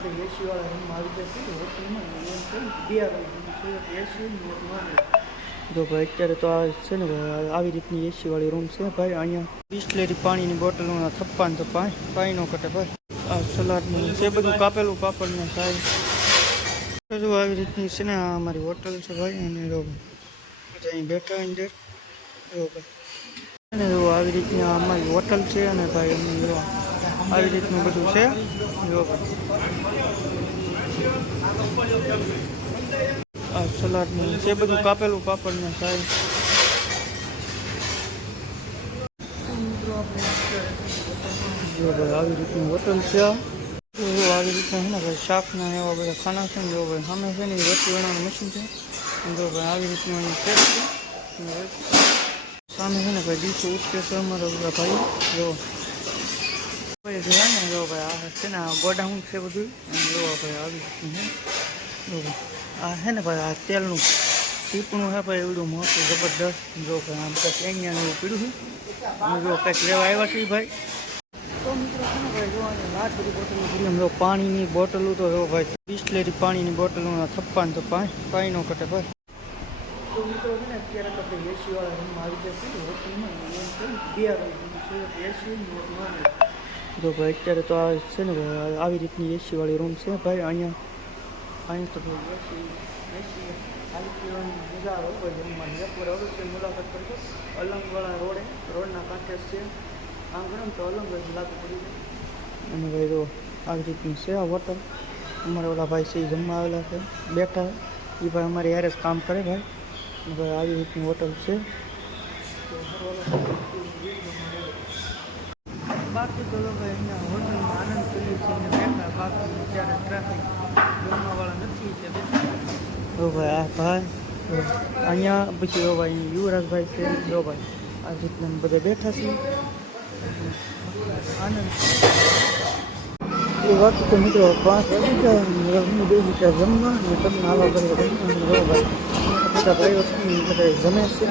એસી આવી જો ભાઈ, અત્યારે તો આ છે ને આવી રીતની એસી વાળી રૂમ છે ભાઈ, અહીંયા બિસ્લેરી પાણીની બોટલના થપ્પા ને થપ્પા પાણી નો કટે ભાઈ. આ સલાડનું છે બધું, કાપેલું પાપડ ને સાહેબ. આવી રીતની છે ને આ અમારી હોટલ છે ભાઈ, અને જો અહીં બેઠા અંદર જો ભાઈ. અને જો આવી રીતની અમારી હોટલ છે અને ભાઈ, અમે આવી રીતનું બધું છે જો ભાઈ આ સલાડનું છે બધું કાપેલું પાપડ ને સાહેબ જો ભાઈ આવી રીતની હોટલ છે આ. જો આવી રીતના છે ને ભાઈ શાકના એવા બધા ખાના છે ને જો ભાઈ સામે છે ને એ રોટી બનાવવાનું મશીન છે અને જો ભાઈ આવી રીતનું અહીં છે અને સામે છે ને ભાઈ દિવસો ઉઠકે છે અમારા બધા ભાઈ જો ભાઈ ને, જો ભાઈ, આ છે ને ગોડાઉન છે બધું. જો ભાઈ, આવી જો આ છે ને ભાઈ, આ તેલનું ટીપણું છે ભાઈ, એવડું મોટું, જબરદસ્ત. જો ભાઈ, આમ બધા ટેંગિયાને એવું પીડ્યું જો કંઈક લેવા આવ્યા છે ભાઈ. ભાઈ જોવાની બધી બોટલો પાણીની બોટલો તો જો ભાઈ, બિસ્લેરી પાણીની બોટલોના થપ્પા ને તો પાણી નો કટે ભાઈ. ને, અત્યારે તો આપણે એસી વાળા રૂમમાં આવી જશે જો ભાઈ અત્યારે તો આ છે ને ભાઈ આવી રીતની એસી વાળી રૂમ છે ભાઈ અહીંયા અહીંયા તો ભાઈ એસી એસી ખાલી પીવાની મજા આવે ભાઈ રૂમમાં એકવાર અવશ્ય મુલાકાત કરજો અલંગવાળા રોડે રોડના કાંઠે જ છે આમ ગણો ને તો અલંગ જ લાગુ પડી જાય અને ભાઈ જો આવી રીતની છે આ હોટલ અમારા ઓલા ભાઈ છે એ જમવા આવેલા છે બેઠા એ ભાઈ અમારે યારે જ કામ કરે ભાઈ અને ભાઈ આવી રીતની હોટલ છે બાકી તો લોકો અહીંયા હોટલમાં આનંદ કરીએ છીએ બેઠા બાકી અત્યારે ટ્રાફિક જમવાવાળા નથી તે બેઠા. ઓ ભાઈ આ ભાઈ અહીંયા પછી જો ભાઈ યુવરાજભાઈ છે જો ભાઈ આ રીતના બધા બેઠા છે. આનંદ. એ વાત તો મિત્રો પાંચ હું બે મિનિટ જમવા અને તમને આવા બધા ભાઈ જમે છે